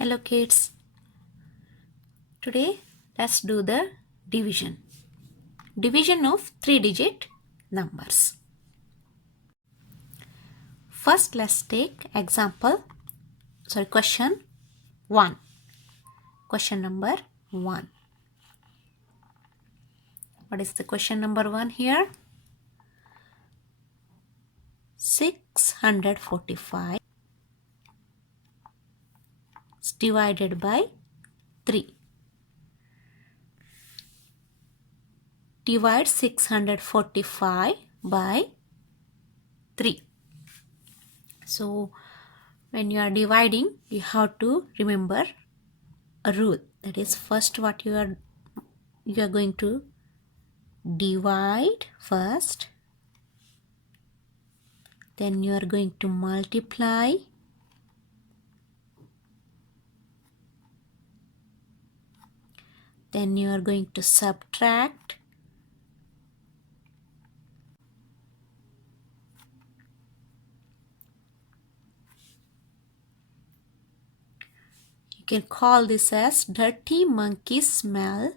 Hello kids. Today let's do the division. Division of 3-digit numbers. First let's take question 1. Question number 1. What is the question number 1 here? 645 is divided by 3. Divide 645 by 3. So when you are dividing, you have to remember a rule. That is, first what you are going to divide first, then you are going to multiply, then you are going to subtract, you can call this as dirty monkey smell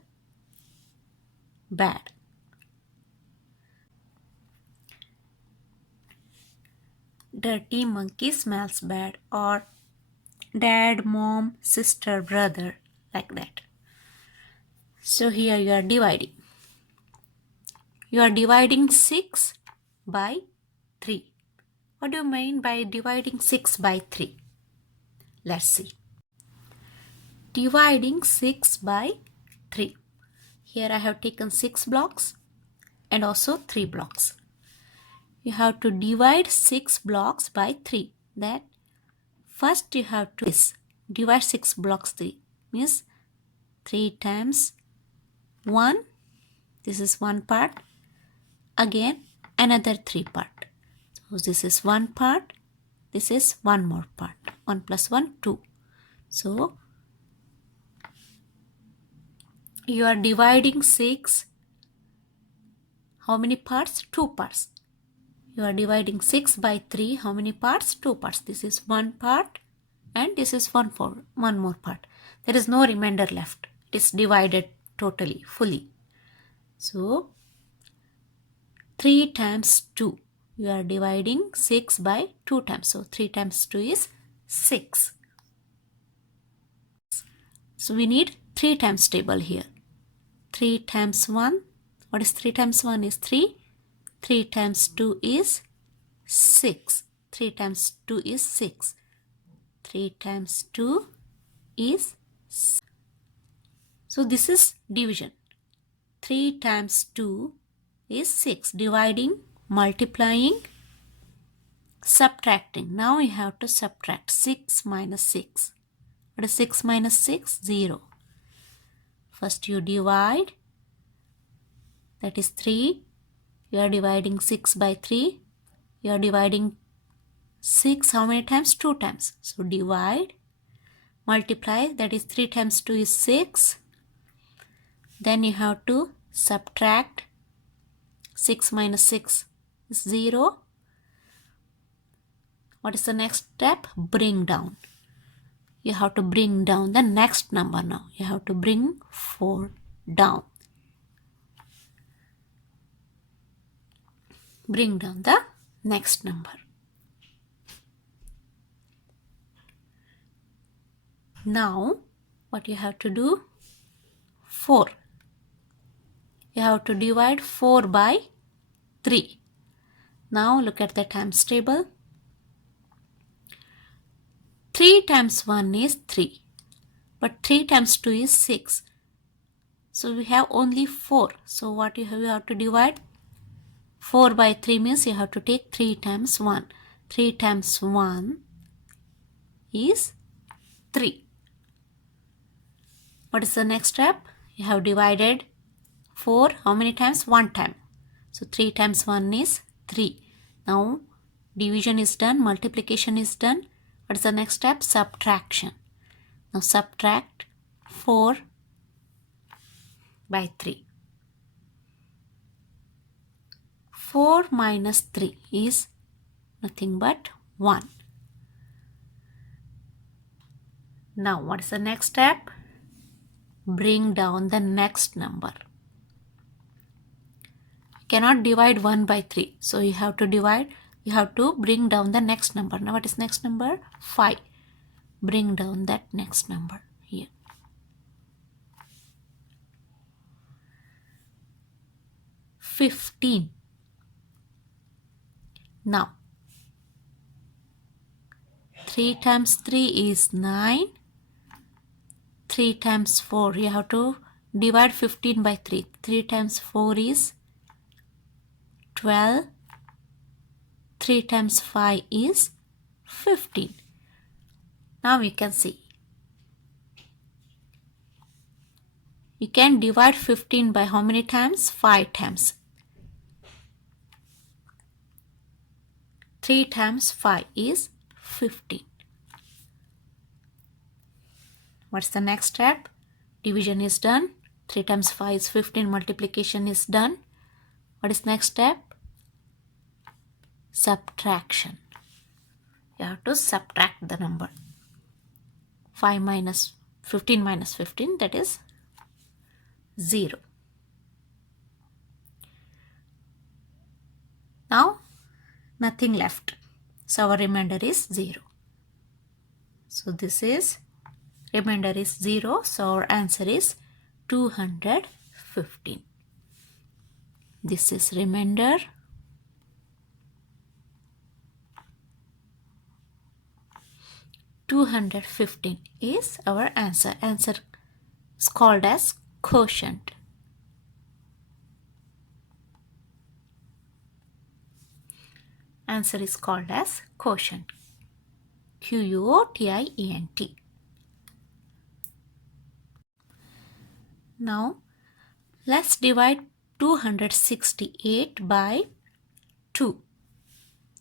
bad. Dirty monkey smells bad, or dad, mom, sister, brother, like that. So here you are dividing. You are dividing 6 by 3. What do you mean by dividing 6 by 3? Let's see. Dividing 6 by 3. Here I have taken 6 blocks and also 3 blocks. You have to divide 6 blocks by 3. That first you have to divide 6 blocks 3. Means 3 times 1. This is one part. Again another 3 part. So this is one part. This is one more part. 1 plus 1, 2. So you are dividing 6. How many parts? 2 parts. You are dividing 6 by 3. How many parts? 2 parts. This is one part and this is one more part. There is no remainder left. It is divided totally, fully. So 3 times 2. You are dividing 6 by 2 times. So 3 times 2 is 6. So we need 3 times table here. 3 times 1. What is 3 times 1 is 3. 3 times 2 is 6. 3 times 2 is 6. 3 times 2 is 6. So this is division. 3 times 2 is 6. Dividing, multiplying, subtracting. Now you have to subtract 6 minus 6. What is 6 minus 6? 0. First you divide. That is 3. You are dividing 6 by 3. You are dividing 6 how many times? 2 times. So divide, multiply. That is 3 times 2 is 6. Then you have to subtract. 6 minus 6 is 0. What is the next step? Bring down. You have to bring down the next number now. You have to bring 4 down. Bring down the next number. Now what you have to do? 4. You have to divide 4 by 3. Now look at the times table. 3 times 1 is 3. But 3 times 2 is 6. So we have only 4. So what you have to divide? 4 by 3 means you have to take 3 times 1. 3 times 1 is 3. What is the next step? You have divided 4 how many times? 1 time. So 3 times 1 is 3. Now division is done, multiplication is done. What is the next step? Subtraction. Now subtract 4 by 3. 4 minus 3 is nothing but 1. Now what is the next step? Bring down the next number. You cannot divide 1 by 3. So you have to bring down the next number. Now what is next number? 5. Bring down that next number here. 15. Now 3 times 3 is 9. 3 times 4, you have to divide 15 by 3. 3 times 4 is 12. 3 times 5 is 15. Now you can see. You can divide 15 by how many times? 5 times. 3 times 5 is 15. What's the next step? Division is done. 3 times 5 is 15. Multiplication is done. What is next step? Subtraction. You have to subtract the number. 5 minus 15 minus 15, that is 0. Now nothing left. So our remainder is 0. So this is remainder is 0. So our answer is 215. This is remainder. $215 is our answer. Answer is called as quotient. Answer is called as quotient. Quotient. Now let's divide 268 by 2.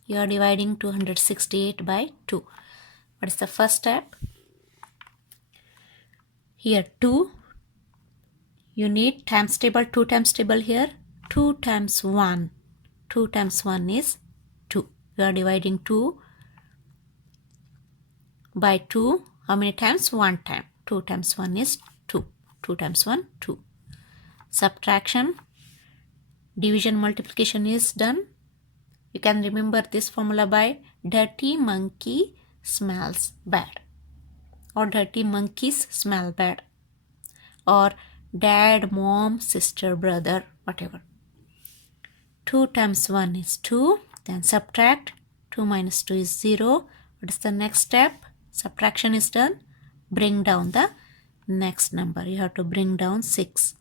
You are dividing 268 by 2. What is the first step? Here 2. You need times table, 2 times table here. 2 times 1. 2 times 1 is 2. You are dividing 2 by 2. How many times? 1 time. 2 times 1 is 2. 2 times 1, 2. Subtraction. Division, multiplication is done. You can remember this formula by dirty monkey smells bad, or dirty monkeys smell bad, or dad, mom, sister, brother, whatever. 2 times 1 is 2. Then subtract. 2 minus 2 is 0. What is the next step? Subtraction is done. Bring down the next number. You have to bring down 6.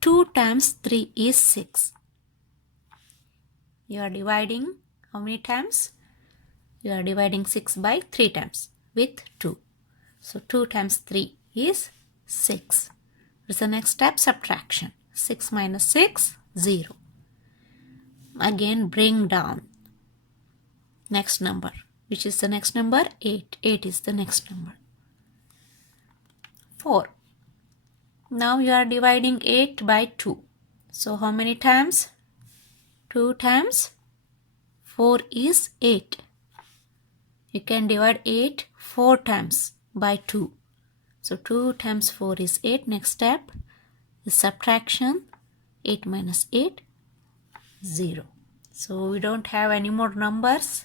2 times 3 is 6. You are dividing how many times? You are dividing 6 by 3 times with 2. So 2 times 3 is 6. What is the next step? Subtraction. 6 minus 6, 0. Again bring down next number. Which is the next number? 8. 8 is the next number. 4. Now you are dividing 8 by 2. So how many times? 2 times 4 is 8. You can divide 8 4 times by 2. So 2 times 4 is 8. Next step is subtraction. 8 minus 8, 0. So we don't have any more numbers.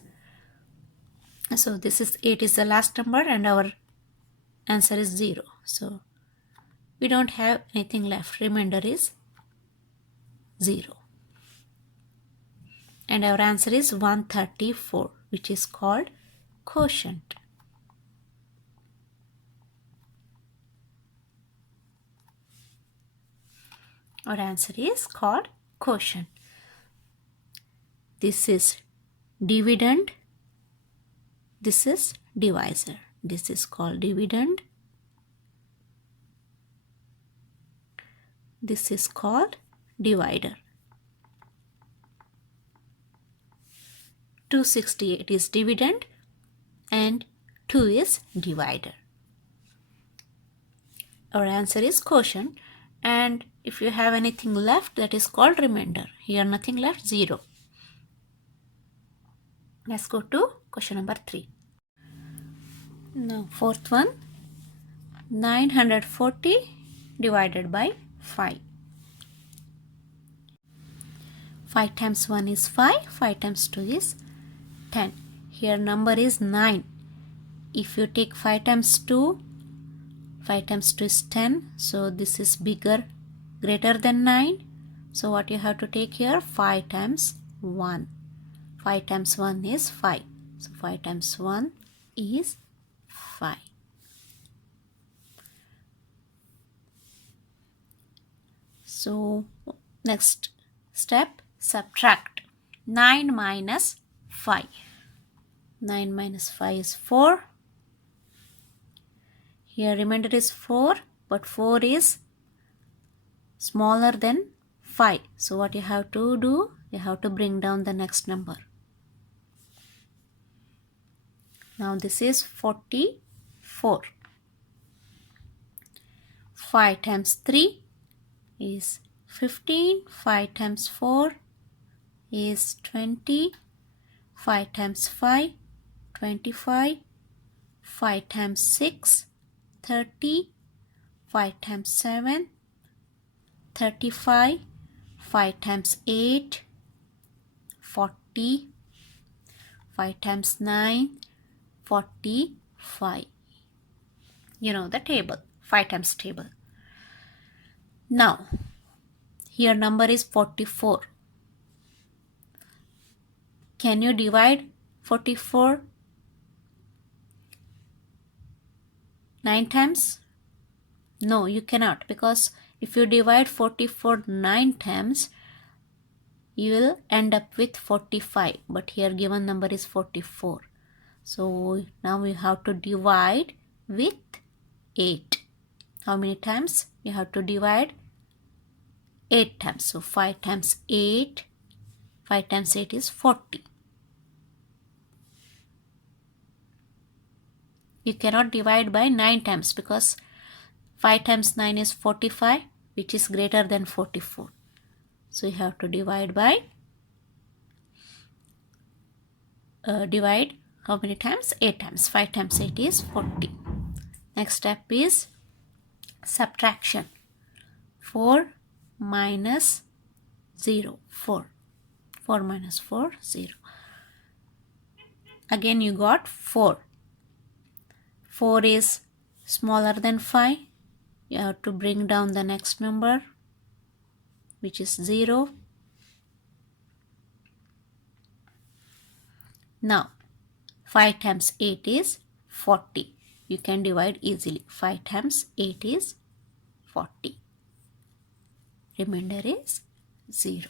So this is 8 is the last number and our answer is 0. So we don't have anything left. Remainder is 0. And our answer is 134, which is called quotient. Our answer is called quotient. This is dividend. This is divisor. This is called dividend. This is called divider. 268 is dividend and 2 is divider. Our answer is quotient, and if you have anything left, that is called remainder. Here nothing left, 0. Let's go to question number 3. Now fourth one, 940 divided by 5. 5 times 1 is 5, 5 times 2 is 10. Here number is 9. If you take 5 times 2, 5 times 2 is 10. So this is greater than 9. So what you have to take here? 5 times 1. 5 times 1 is 5. So 5 times 1 is 5. So next step, subtract. 9 minus 5. 9 minus 5 is 4. Here remainder is 4, but 4 is smaller than 5. So what you have to do? You have to bring down the next number. Now this is 44. 5 times 3 is 15. 5 times 4 is 20. 5 times 5, 25. 5 times 6, 30. 5 times 7, 35. 5 times 8, 40. 5 times 9, 45. You know the table, 5 times table. Now, here number is 44. Can you divide 44 9 times? No, you cannot, because if you divide 44 9 times, you will end up with 45. But here given number is 44. So now we have to divide with 8. How many times? You have to divide 8 times. So 5 times 8. 5 times 8 is 40. You cannot divide by 9 times because 5 times 9 is 45, which is greater than 44. So you have to divide by divide how many times? 8 times. 5 times 8 is 40. Next step is subtraction. 4 minus 0, 4. 4 minus 4, 0. Again you got 4. 4 is smaller than 5. You have to bring down the next number, which is 0. Now 5 times 8 is 40. You can divide easily. 5 times 8 is 40. Remainder is 0.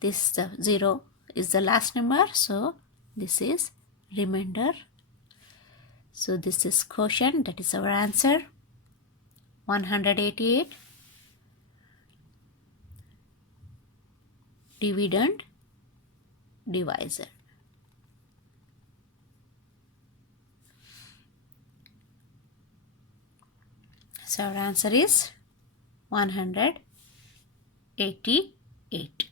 This 0 is the last number, so this is remainder. So this is quotient, that is our answer, 188. Dividend, divisor. So our answer is 188.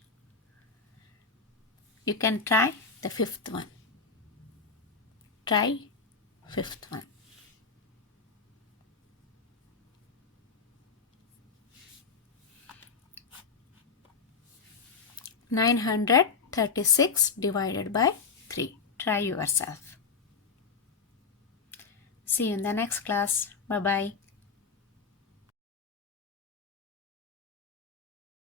You can try the fifth one. Try fifth one. (936) divided by 3. Try yourself. See you in the next class. Bye bye.